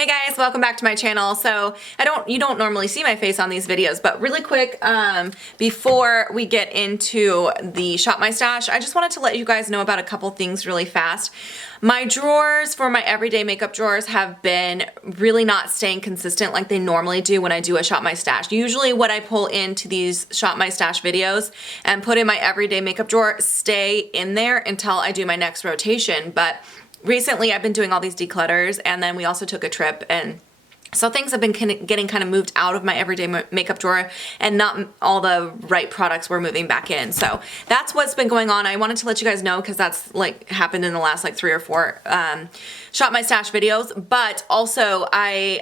Hey guys, welcome back to my channel. So you don't normally see my face on these videos, but really quick, before we get into the Shop My Stash, I just wanted to let you guys know about a couple things really fast. My drawers for my everyday makeup drawers have been really not staying consistent like they normally do when I do a Shop My Stash. Usually what I pull into these Shop My Stash videos and put in my everyday makeup drawer stay in there until I do my next rotation, but recently I've been doing all these declutters, and then we also took a trip, and so things have been getting kind of moved out of my everyday makeup drawer, and not all the right products were moving back in. So that's what's been going on. I wanted to let you guys know because that's like happened in the last like 3 or 4 Shop My Stash videos. But also I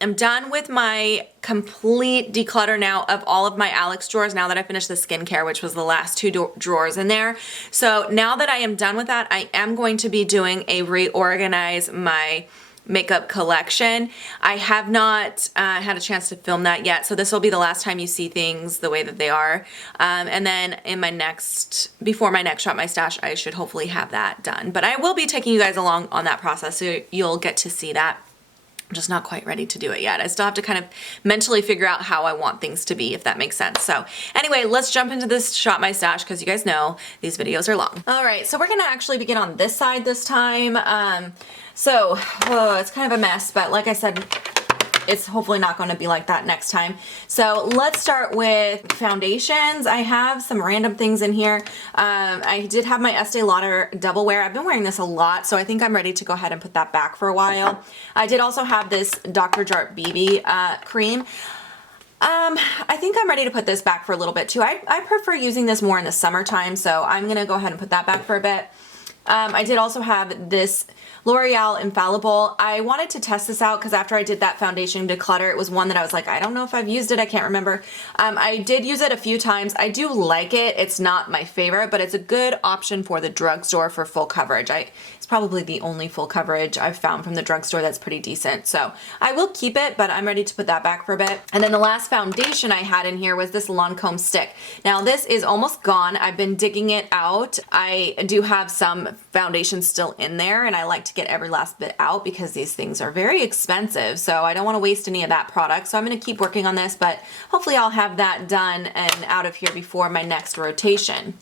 am done with my complete declutter now of all of my Alex drawers now that I finished the skincare, which was the last 2 drawers in there. So now that I am done with that, I am going to be doing a reorganize my makeup collection. I have not had a chance to film that yet, so this will be the last time you see things the way that they are. And then in before my next Shop My Stash, I should hopefully have that done. But I will be taking you guys along on that process, so you'll get to see that. I'm just not quite ready to do it yet. I still have to kind of mentally figure out how I want things to be, if that makes sense. So anyway, let's jump into this Shop My Stash because you guys know these videos are long. All right, so we're gonna actually begin on this side this time. It's kind of a mess, but like I said, it's hopefully not going to be like that next time. So let's start with foundations. I have some random things in here. I did have my Estee Lauder Double Wear. I've been wearing this a lot, so I think I'm ready to go ahead and put that back for a while. I did also have this Dr. Jart BB cream. I think I'm ready to put this back for a little bit too. I prefer using this more in the summertime, so I'm going to go ahead and put that back for a bit. I did also have this L'Oreal Infallible. I wanted to test this out because after I did that foundation declutter, it was one that I was like, I don't know if I've used it. I can't remember. I did use it a few times. I do like it. It's not my favorite, but it's a good option for the drugstore for full coverage. It's probably the only full coverage I've found from the drugstore that's pretty decent. So I will keep it, but I'm ready to put that back for a bit. And then the last foundation I had in here was this Lancome stick. Now this is almost gone. I've been digging it out. I do have some foundation still in there, and I like to get every last bit out because these things are very expensive, so I don't want to waste any of that product. So I'm going to keep working on this, but hopefully I'll have that done and out of here before my next rotation.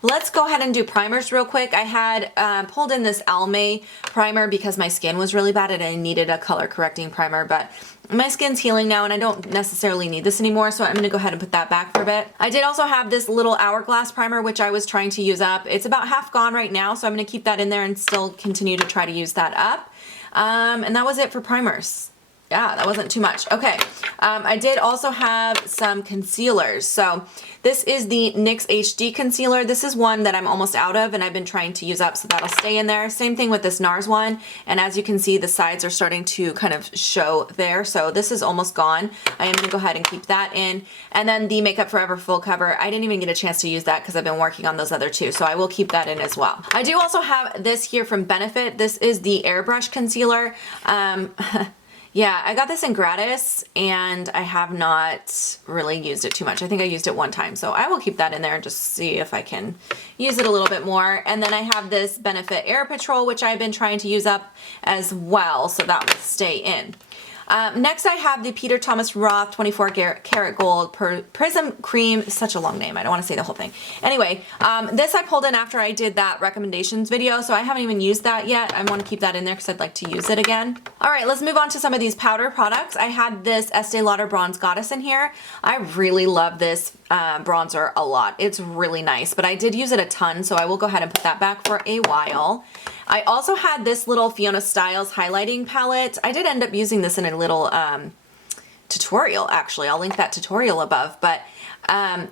Let's go ahead and do primers real quick. I had pulled in this Almay primer because my skin was really bad and I needed a color correcting primer, but my skin's healing now and I don't necessarily need this anymore, so I'm going to go ahead and put that back for a bit. I did also have this little Hourglass primer, which I was trying to use up. It's about half gone right now, so I'm going to keep that in there and still continue to try to use that up. And that was it for primers. Yeah, that wasn't too much. Okay, I did also have some concealers. So this is the NYX HD concealer. This is one that I'm almost out of and I've been trying to use up, so that'll stay in there. Same thing with this NARS one. And as you can see, the sides are starting to kind of show there. So this is almost gone. I am gonna go ahead and keep that in. And then the Makeup Forever Full Cover, I didn't even get a chance to use that because I've been working on those other 2. So I will keep that in as well. I do also have this here from Benefit. This is the Airbrush Concealer. Yeah, I got this in gratis and I have not really used it too much. I think I used it one time, so I will keep that in there and just see if I can use it a little bit more. And then I have this Benefit Air Patrol, which I've been trying to use up as well, so that will stay in. Next I have the Peter Thomas Roth 24 karat gold prism cream. Such a long name, I don't want to say the whole thing. Anyway, this I pulled in after I did that recommendations video, so I haven't even used that yet. I want to keep that in there because I'd like to use it again. Alright, let's move on to some of these powder products. I had this Estee Lauder Bronze Goddess in here. I really love this bronzer a lot. It's really nice, but I did use it a ton, so I will go ahead and put that back for a while. I also had this little Fiona Styles highlighting palette. I did end up using this in a little tutorial, actually. I'll link that tutorial above, but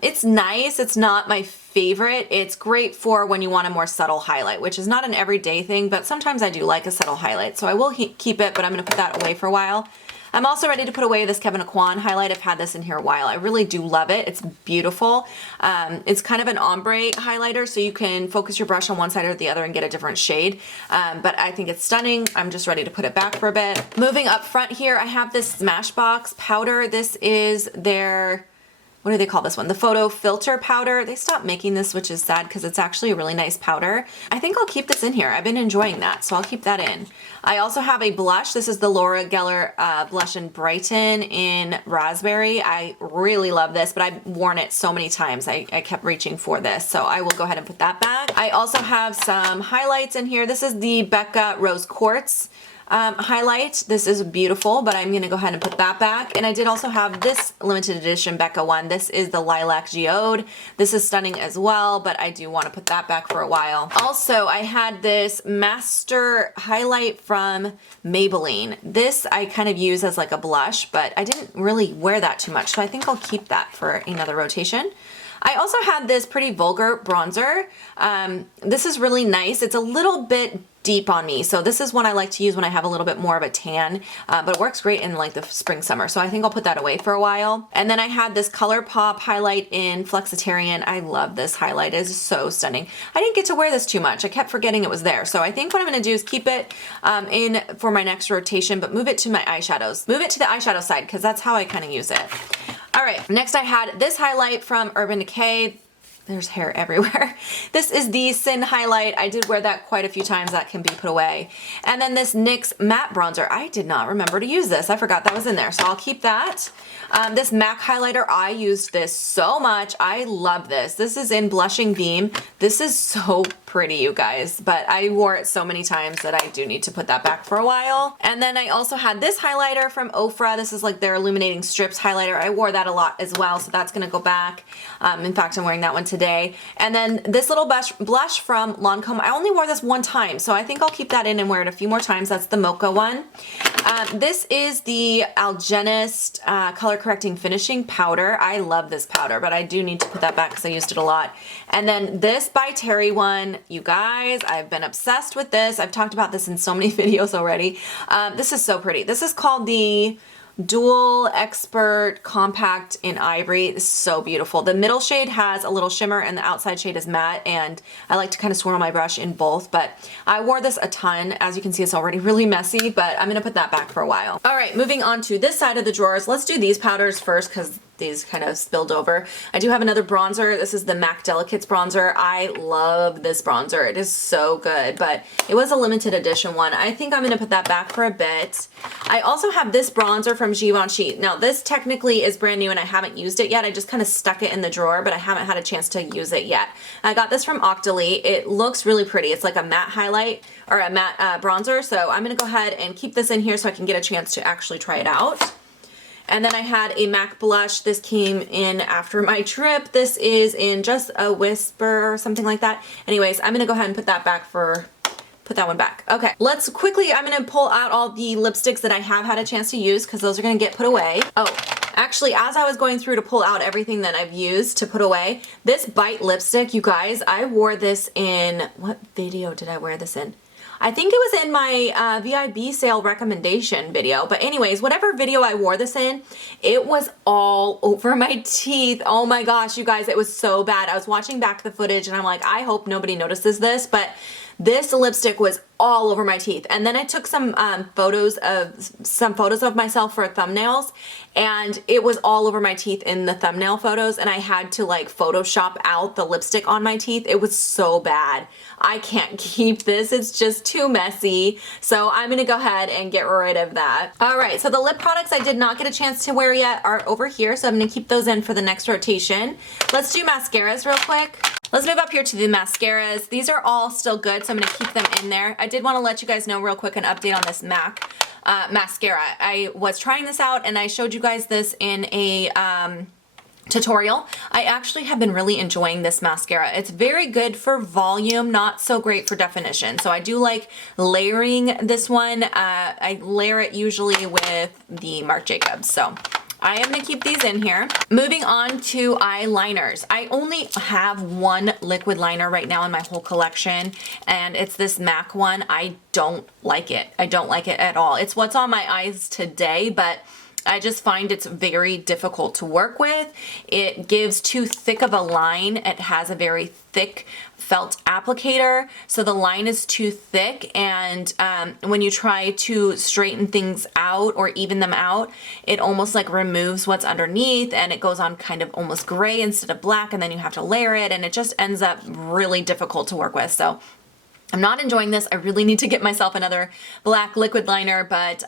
it's nice. It's not my favorite. It's great for when you want a more subtle highlight, which is not an everyday thing, but sometimes I do like a subtle highlight, so I will keep it, but I'm going to put that away for a while. I'm also ready to put away this Kevyn Aucoin highlight. I've had this in here a while. I really do love it. It's beautiful. It's kind of an ombre highlighter, so you can focus your brush on one side or the other and get a different shade. But I think it's stunning. I'm just ready to put it back for a bit. Moving up front here, I have this Smashbox powder. This is their what do they call this one? The photo filter powder. They stopped making this, which is sad because it's actually a really nice powder. I think I'll keep this in here. I've been enjoying that, so I'll keep that in. I also have a blush. This is the Laura Geller Blush and Brighten in Raspberry. I really love this, but I've worn it so many times. I kept reaching for this, so I will go ahead and put that back. I also have some highlights in here. This is the Becca Rose Quartz highlight. This is beautiful, but I'm gonna go ahead and put that back. And I did also have this limited edition Becca one. This is the Lilac Geode. This is stunning as well, but I do want to put that back for a while. Also, I had this Master highlight from Maybelline. This I kind of use as like a blush, but I didn't really wear that too much, so I think I'll keep that for another rotation. I also had this Pretty Vulgar bronzer. This is really nice. It's a little bit deep on me, so this is one I like to use when I have a little bit more of a tan, but it works great in like the spring summer, so I think I'll put that away for a while. And then I had this ColourPop highlight in Flexitarian. I love this highlight. It is so stunning. I didn't get to wear this too much. I kept forgetting it was there, so I think what I'm going to do is keep it in for my next rotation, but move it to my eyeshadows. Move it to the eyeshadow side because that's how I kind of use it. All right, next I had this highlight from Urban Decay. There's hair everywhere. This is the Sin highlight. I did wear that quite a few times. That can be put away. And then this NYX matte bronzer. I did not remember to use this. I forgot that was in there, so I'll keep that. This MAC highlighter, I used this so much. I love this. This is in Blushing Beam. This is so pretty, you guys, but I wore it so many times that I do need to put that back for a while. And then I also had this highlighter from Ofra. This is like their Illuminating Strips highlighter. I wore that a lot as well, so that's gonna go back. In fact, I'm wearing that one today. And then this little blush from Lancome. I only wore this one time, so I think I'll keep that in and wear it a few more times. That's the Mocha one. This is the Algenist Color Correcting Finishing Powder. I love this powder, but I do need to put that back because I used it a lot. And then this by Terry one, you guys, I've been obsessed with this. I've talked about this in so many videos already. This is so pretty. This is called the Dual Expert Compact in Ivory. This is so beautiful. The middle shade has a little shimmer and the outside shade is matte, and I like to kind of swirl my brush in both, but I wore this a ton. As you can see, it's already really messy, but I'm gonna put that back for a while. All right, moving on to this side of the drawers. Let's do these powders first because these kind of spilled over. I do have another bronzer. This is the MAC Delicates bronzer. I love this bronzer. It is so good, but it was a limited edition one. I think I'm gonna put that back for a bit. I also have this bronzer from Givenchy. Now this technically is brand new and I haven't used it yet. I just kind of stuck it in the drawer, but I haven't had a chance to use it yet. I got this from Octoly. It looks really pretty. It's like a matte highlight or a matte bronzer. So I'm gonna go ahead and keep this in here so I can get a chance to actually try it out. And then I had a MAC blush. This came in after my trip. This is in Just a Whisper or something like that. Anyways, I'm gonna go ahead and put that back put that one back. Okay, let's quickly, I'm gonna pull out all the lipsticks that I have had a chance to use because those are gonna get put away. Oh, actually, as I was going through to pull out everything that I've used to put away, this Bite lipstick, you guys, I wore this in, what video did I wear this in? I think it was in my VIB sale recommendation video, but anyways, whatever video I wore this in, it was all over my teeth. Oh my gosh, you guys, it was so bad. I was watching back the footage and I'm like, I hope nobody notices this, but this lipstick was all over my teeth. And then I took some photos of myself for thumbnails, and it was all over my teeth in the thumbnail photos, and I had to like Photoshop out the lipstick on my teeth. It was so bad. I can't keep this. It's just too messy. So I'm gonna go ahead and get rid of that. All right, so the lip products I did not get a chance to wear yet are over here, so I'm gonna keep those in for the next rotation. Let's do mascaras real quick. Let's move up here to the mascaras. These are all still good, so I'm gonna keep them in there. I did wanna let you guys know real quick an update on this MAC mascara. I was trying this out and I showed you guys this in a tutorial. I actually have been really enjoying this mascara. It's very good for volume, not so great for definition. So I do like layering this one. I layer it usually with the Marc Jacobs. So I am gonna keep these in here. Moving on to eyeliners. I only have one liquid liner right now in my whole collection, and it's this MAC one. I don't like it. I don't like it at all. It's what's on my eyes today, but I just find it's very difficult to work with. It gives too thick of a line. It has a very thick felt applicator, so the line is too thick, and when you try to straighten things out or even them out, it almost like removes what's underneath and it goes on kind of almost gray instead of black, and then you have to layer it, and it just ends up really difficult to work with. So I'm not enjoying this. I really need to get myself another black liquid liner, but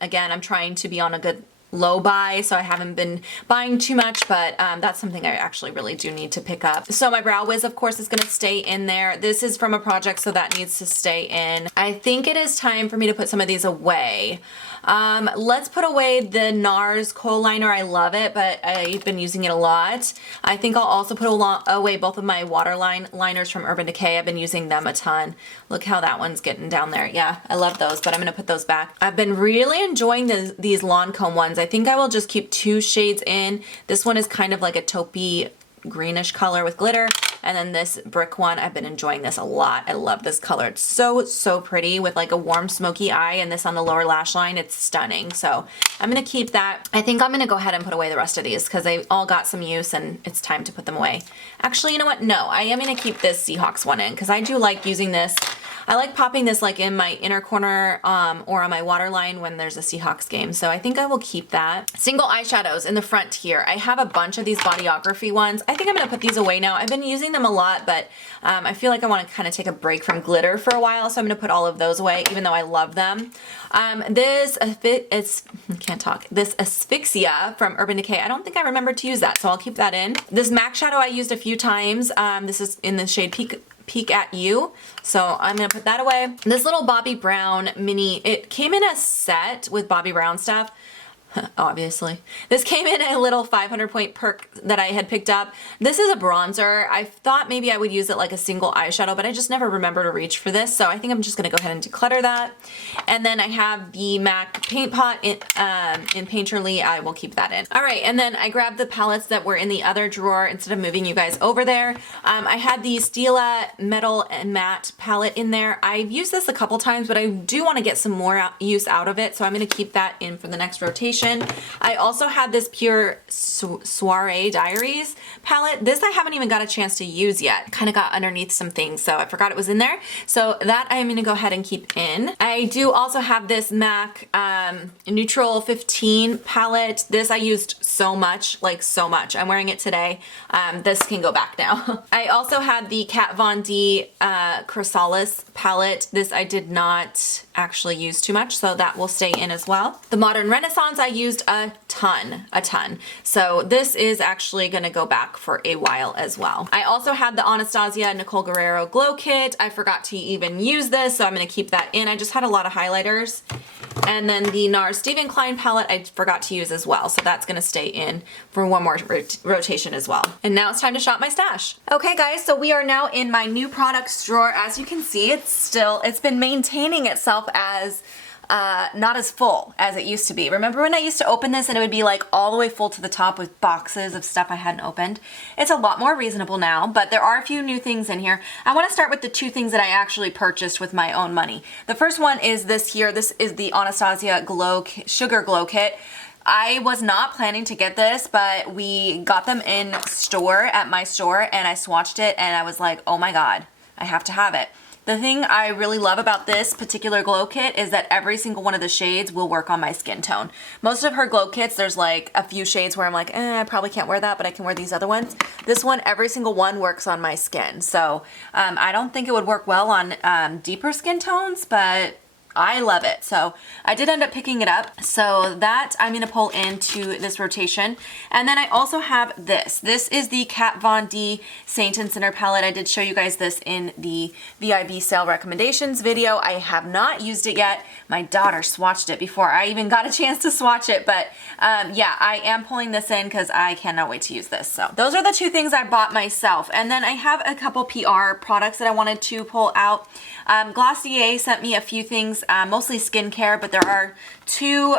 again, I'm trying to be on a good low buy, so I haven't been buying too much, but that's something I actually really do need to pick up. So my Brow Wiz, of course, is gonna stay in there. This is from a project, so that needs to stay in. I think it is time for me to put some of these away. Let's put away the NARS Kohl Liner. I love it, but I've been using it a lot. I think I'll also put away both of my waterline liners from Urban Decay. I've been using them a ton. Look how that one's getting down there. Yeah, I love those, but I'm gonna put those back. I've been really enjoying these Lancome ones. I think I will just keep 2 shades in. This one is kind of like a taupey greenish color with glitter, and then this brick one, I've been enjoying this a lot. I love this color. It's so pretty with like a warm smoky eye, and this on the lower lash line, it's stunning. So I'm gonna keep that. I think I'm gonna go ahead and put away the rest of these because they all got some use and it's time to put them away. Actually, you know what? No, I am gonna keep this Seahawks one in because I do like using this. I like popping this like in my inner corner or on my waterline when there's a Seahawks game. So I think I will keep that. Single eyeshadows in the front here. I have a bunch of these Bodyography ones. I think I'm gonna put these away now. I've been using them a lot, but I feel like I wanna kind of take a break from glitter for a while. So I'm gonna put all of those away, even though I love them. This Asphyxia from Urban Decay. I don't think I remember to use that, so I'll keep that in. This MAC shadow I used a few times. This is in the shade Peek at You. So I'm gonna put that away. This little Bobbi Brown mini, it came in a set with Bobbi Brown stuff. Obviously. This came in a little 500 point perk that I had picked up. This is a bronzer. I thought maybe I would use it like a single eyeshadow, but I just never remember to reach for this. So I think I'm just gonna go ahead and declutter that. And then I have the MAC Paint Pot in Painterly. I will keep that in. All right, and then I grabbed the palettes that were in the other drawer instead of moving you guys over there. I had the Stila Metal and Matte palette in there. I've used this a couple times, but I do want to get some more use out of it. So I'm gonna keep that in for the next rotation. I also had this Pure Soiree Diaries palette. This I haven't even got a chance to use yet. Kind of got underneath some things, so I forgot it was in there. So that I'm gonna go ahead and keep in. I do also have this MAC Neutral 15 palette. This I used so much, like so much. I'm wearing it today. This can go back now. I also had the Kat Von D Chrysalis palette. This I did not actually use too much, so that will stay in as well. The Modern Renaissance I used a ton. So this is actually gonna go back for a while as well. I also had the Anastasia Nicole Guerrero Glow Kit. I forgot to even use this, so I'm gonna keep that in. I just had a lot of highlighters. And then the NARS Stephen Klein palette I forgot to use as well, so that's gonna stay in for one more rotation as well. And now it's time to shop my stash. Okay guys, so we are now in my new products drawer. As you can see, it's been maintaining itself as not as full as it used to be. Remember when I used to open this and it would be like all the way full to the top with boxes of stuff I hadn't opened? It's a lot more reasonable now, but there are a few new things in here. I want to start with the 2 things that I actually purchased with my own money. The first one is this here. This is the Anastasia Sugar Glow Kit. I was not planning to get this, but we got them in store at my store and I swatched it and I was like, oh my God, I have to have it. The thing I really love about this particular glow kit is that every single one of the shades will work on my skin tone. Most of her glow kits, there's like a few shades where I'm like, I probably can't wear that, but I can wear these other ones. This one, every single one works on my skin. So I don't think it would work well on deeper skin tones, but I love it. So I did end up picking it up. So that I'm gonna pull into this rotation. And then I also have this. This is the Kat Von D Saint and Sinner palette. I did show you guys this in the VIB sale recommendations video. I have not used it yet. My daughter swatched it before I even got a chance to swatch it. But yeah, I am pulling this in because I cannot wait to use this. So those are the 2 things I bought myself. And then I have a couple PR products that I wanted to pull out. Glossier sent me a few things, mostly skincare, but there are 2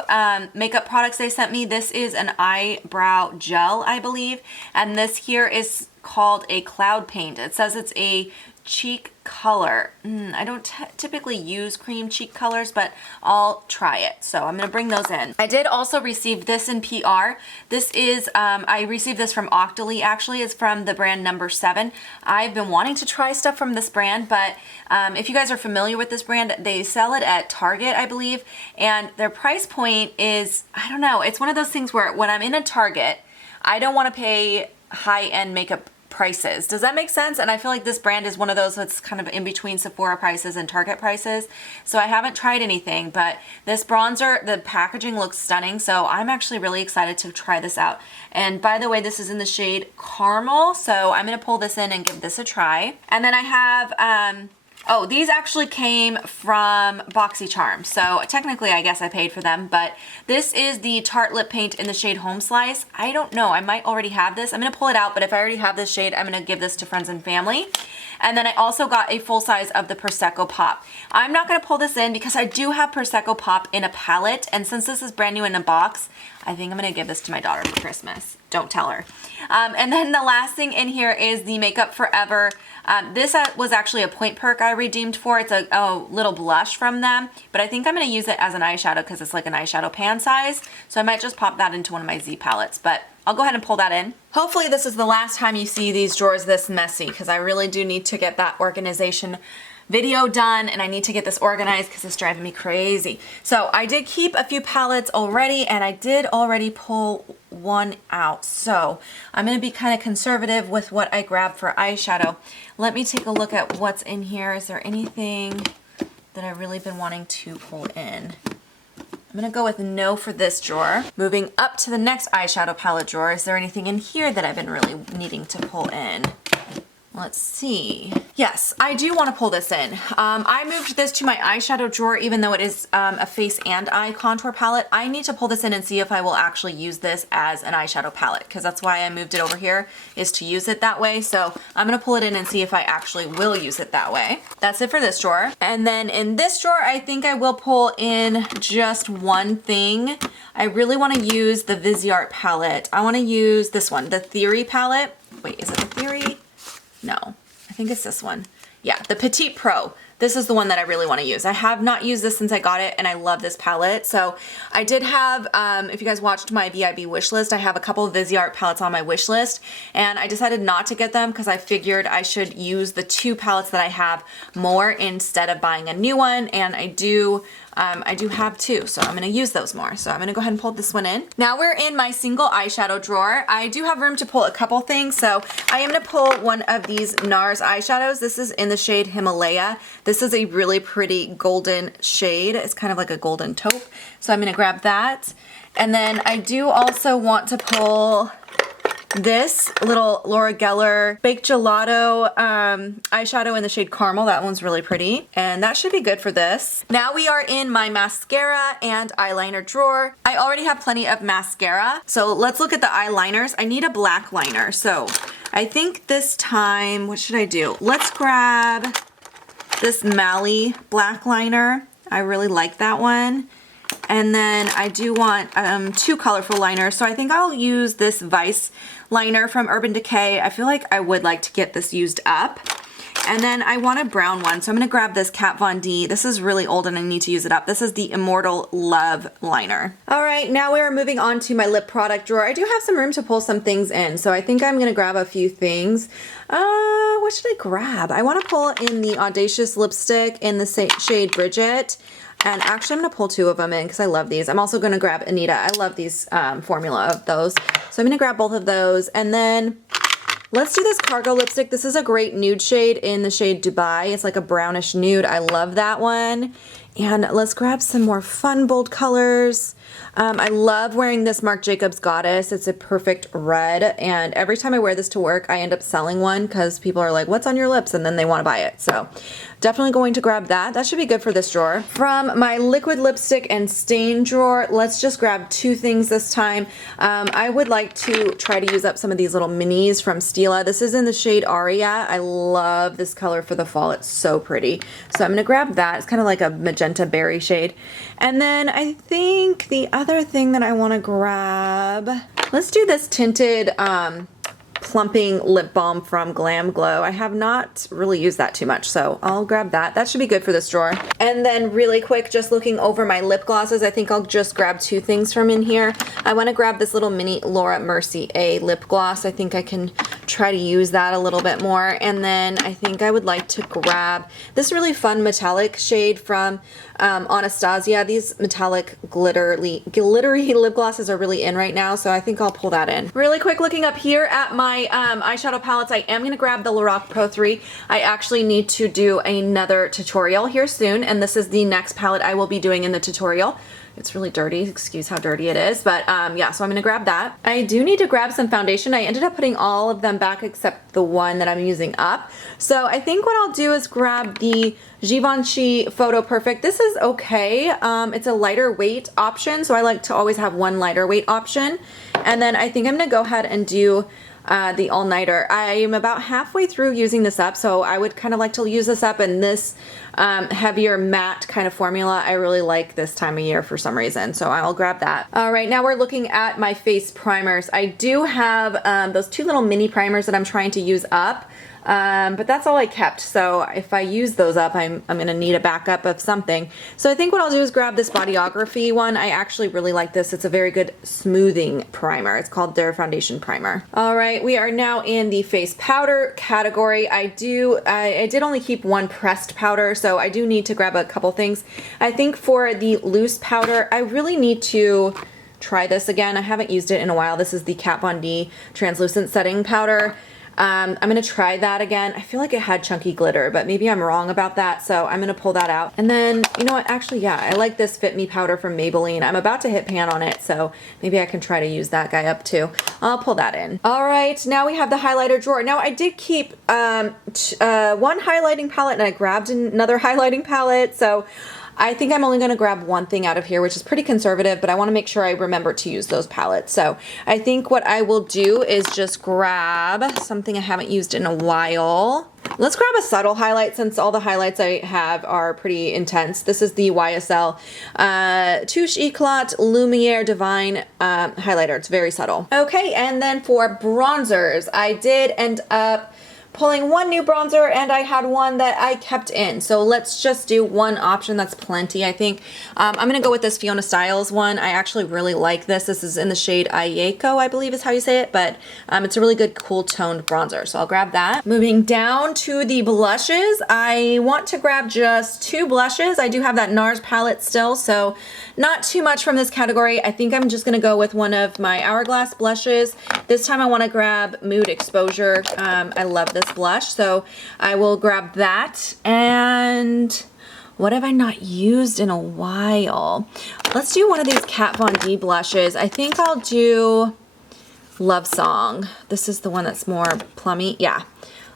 makeup products they sent me. This is an eyebrow gel, I believe, and this here is called a cloud paint. It says it's a cheek color. I don't typically use cream cheek colors, but I'll try it. So I'm gonna bring those in. I did also receive this in PR. This is, I received this from Octoly actually. It's from the brand Number 7. I've been wanting to try stuff from this brand, but if you guys are familiar with this brand, they sell it at Target, I believe, and their price point is, I don't know, it's one of those things where when I'm in a Target, I don't wanna pay high-end makeup prices. Does that make sense? And I feel like this brand is one of those that's kind of in between Sephora prices and Target prices. So I haven't tried anything, but this bronzer, the packaging looks stunning. So I'm actually really excited to try this out. And by the way, this is in the shade Caramel. So I'm going to pull this in and give this a try. And then I have, oh, these actually came from BoxyCharm. So technically, I guess I paid for them, but this is the Tarte Lip Paint in the shade Home Slice. I don't know, I might already have this. I'm gonna pull it out, but if I already have this shade, I'm gonna give this to friends and family. And then I also got a full size of the Prosecco Pop. I'm not gonna pull this in because I do have Prosecco Pop in a palette, and since this is brand new in a box, I think I'm gonna give this to my daughter for Christmas. Don't tell her. And then the last thing in here is the Makeup Forever. This was actually a point perk I redeemed for. It's a little blush from them, but I think I'm gonna use it as an eyeshadow because it's like an eyeshadow pan size. So I might just pop that into one of my Z palettes, but I'll go ahead and pull that in. Hopefully this is the last time you see these drawers this messy because I really do need to get that organization video done, and I need to get this organized because it's driving me crazy. So I did keep a few palettes already, and I did already pull one out. So I'm going to be kind of conservative with what I grab for eyeshadow. Let me take a look at what's in here. Is there anything that I've really been wanting to pull in? I'm going to go with no for this drawer. Moving up to the next eyeshadow palette drawer, is there anything in here that I've been really needing to pull in? Let's see. Yes, I do want to pull this in. I moved this to my eyeshadow drawer, even though it is a face and eye contour palette. I need to pull this in and see if I will actually use this as an eyeshadow palette, because that's why I moved it over here, is to use it that way. So I'm going to pull it in and see if I actually will use it that way. That's it for this drawer. And then in this drawer, I think I will pull in just one thing. I really want to use the Viseart palette. I want to use this one, the Theory palette. Wait, is it the Theory? No, I think it's this one. Yeah, the Petite Pro. This is the one that I really want to use. I have not used this since I got it, and I love this palette. So I did have, if you guys watched my VIB wish list, I have a couple of Viseart palettes on my wish list, and I decided not to get them because I figured I should use the two palettes that I have more instead of buying a new one, and I do have two, so I'm going to use those more. So I'm going to go ahead and pull this one in. Now we're in my single eyeshadow drawer. I do have room to pull a couple things, so I am going to pull one of these NARS eyeshadows. This is in the shade Himalaya. This is a really pretty golden shade. It's kind of like a golden taupe. So I'm going to grab that. And then I do also want to pull this little Laura Geller Baked Gelato eyeshadow in the shade Caramel. That one's really pretty, and that should be good for this. Now we are in my mascara and eyeliner drawer. I already have plenty of mascara, so let's look at the eyeliners. I need a black liner, so I think this time, what should I do? Let's grab this Mally black liner. I really like that one. And then I do want two colorful liners, so I think I'll use this Vice liner from Urban Decay. I feel like I would like to get this used up. And then I want a brown one, so I'm going to grab this Kat Von D. This is really old and I need to use it up. This is the Immortal Love liner. All right, now we are moving on to my lip product drawer. I do have some room to pull some things in, so I think I'm going to grab a few things. What should I grab? I want to pull in the Audacious lipstick in the shade Bridget. And actually, I'm going to pull two of them in because I love these. I'm also going to grab Anita. I love these formula of those. So I'm going to grab both of those. And then let's do this Cargo lipstick. This is a great nude shade in the shade Dubai. It's like a brownish nude. I love that one. And let's grab some more fun, bold colors. I love wearing this Marc Jacobs Goddess. It's a perfect red, and every time I wear this to work, I end up selling one because people are like, what's on your lips? And then they want to buy it. So definitely going to grab that. That should be good for this drawer. From my liquid lipstick and stain drawer, let's just grab two things this time. I would like to try to use up some of these little minis from Stila. This is in the shade Aria. I love this color for the fall. It's so pretty. So I'm going to grab that. It's kind of like a magenta berry shade. And then I think the other thing that I want to grab, let's do this tinted Plumping Lip Balm from Glam Glow. I have not really used that too much, so I'll grab that. That should be good for this drawer. And then really quick, just looking over my lip glosses, I think I'll just grab two things from in here. I want to grab this little mini Laura Mercier lip gloss. I think I can try to use that a little bit more. And then I think I would like to grab this really fun metallic shade from Anastasia. These metallic glittery lip glosses are really in right now, so I think I'll pull that in. Really quick, looking up here at my eyeshadow palettes, I am going to grab the Lorac Pro 3. I actually need to do another tutorial here soon, and this is the next palette I will be doing in the tutorial. It's really dirty, excuse how dirty it is, but yeah, so I'm gonna grab that. I do need to grab some foundation. I ended up putting all of them back except the one that I'm using up. So I think what I'll do is grab the Givenchy Photo Perfect. This is okay. It's a lighter weight option, so I like to always have one lighter weight option. And then I think I'm gonna go ahead and do the all-nighter. I am about halfway through using this up, so I would kind of like to use this up, and this heavier matte kind of formula I really like this time of year for some reason, so I'll grab that. All right, now we're looking at my face primers. I do have those two little mini primers that I'm trying to use up. But that's all I kept, so if I use those up, I'm gonna need a backup of something. So I think what I'll do is grab this Bodyography one. I actually really like this. It's a very good smoothing primer. It's called their foundation primer. All right, we are now in the face powder category. I did only keep one pressed powder, so I do need to grab a couple things. I think for the loose powder, I really need to try this again. I haven't used it in a while. This is the Kat Von D translucent setting powder. I'm going to try that again. I feel like it had chunky glitter, but maybe I'm wrong about that, so I'm going to pull that out. And then, you know what, actually, yeah, I like this Fit Me powder from Maybelline. I'm about to hit pan on it, so maybe I can try to use that guy up too. I'll pull that in. All right, now we have the highlighter drawer. Now, I did keep one highlighting palette, and I grabbed another highlighting palette, so I think I'm only going to grab one thing out of here, which is pretty conservative, but I want to make sure I remember to use those palettes. So I think what I will do is just grab something I haven't used in a while. Let's grab a subtle highlight since all the highlights I have are pretty intense. This is the YSL Touche Eclat Lumiere Divine highlighter. It's very subtle. Okay, and then for bronzers, I did end up pulling one new bronzer, and I had one that I kept in. So let's just do one option. That's plenty, I think. I'm gonna go with this Fiona Styles one. I actually really like this. This is in the shade Ayeko, I believe is how you say it, but it's a really good cool toned bronzer. So I'll grab that. Moving down to the blushes, I want to grab just two blushes. I do have that NARS palette still, so not too much from this category. I think I'm just gonna go with one of my Hourglass blushes. This time I wanna grab Mood Exposure. I love this blush, so I will grab that. And what have I not used in a while? Let's do one of these Kat Von D blushes. I think I'll do Love Song. This is the one that's more plummy. Yeah,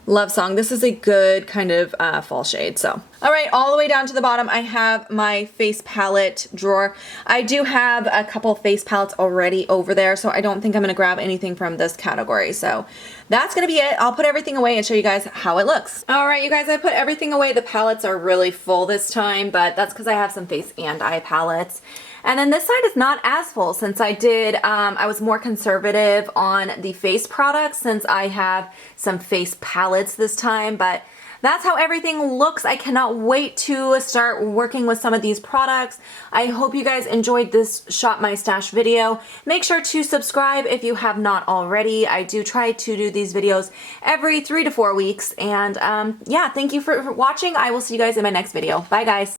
Love Song. This is a good kind of fall shade. So, all right, all the way down to the bottom, I have my face palette drawer. I do have a couple face palettes already over there, so I don't think I'm gonna grab anything from this category. So that's gonna be it. I'll put everything away and show you guys how it looks. All right, you guys, I put everything away. The palettes are really full this time, but that's because I have some face and eye palettes. And then this side is not as full since I was more conservative on the face products since I have some face palettes this time, but that's how everything looks. I cannot wait to start working with some of these products. I hope you guys enjoyed this Shop My Stash video. Make sure to subscribe if you have not already. I do try to do these videos every 3 to 4 weeks. And yeah, thank you for watching. I will see you guys in my next video. Bye guys.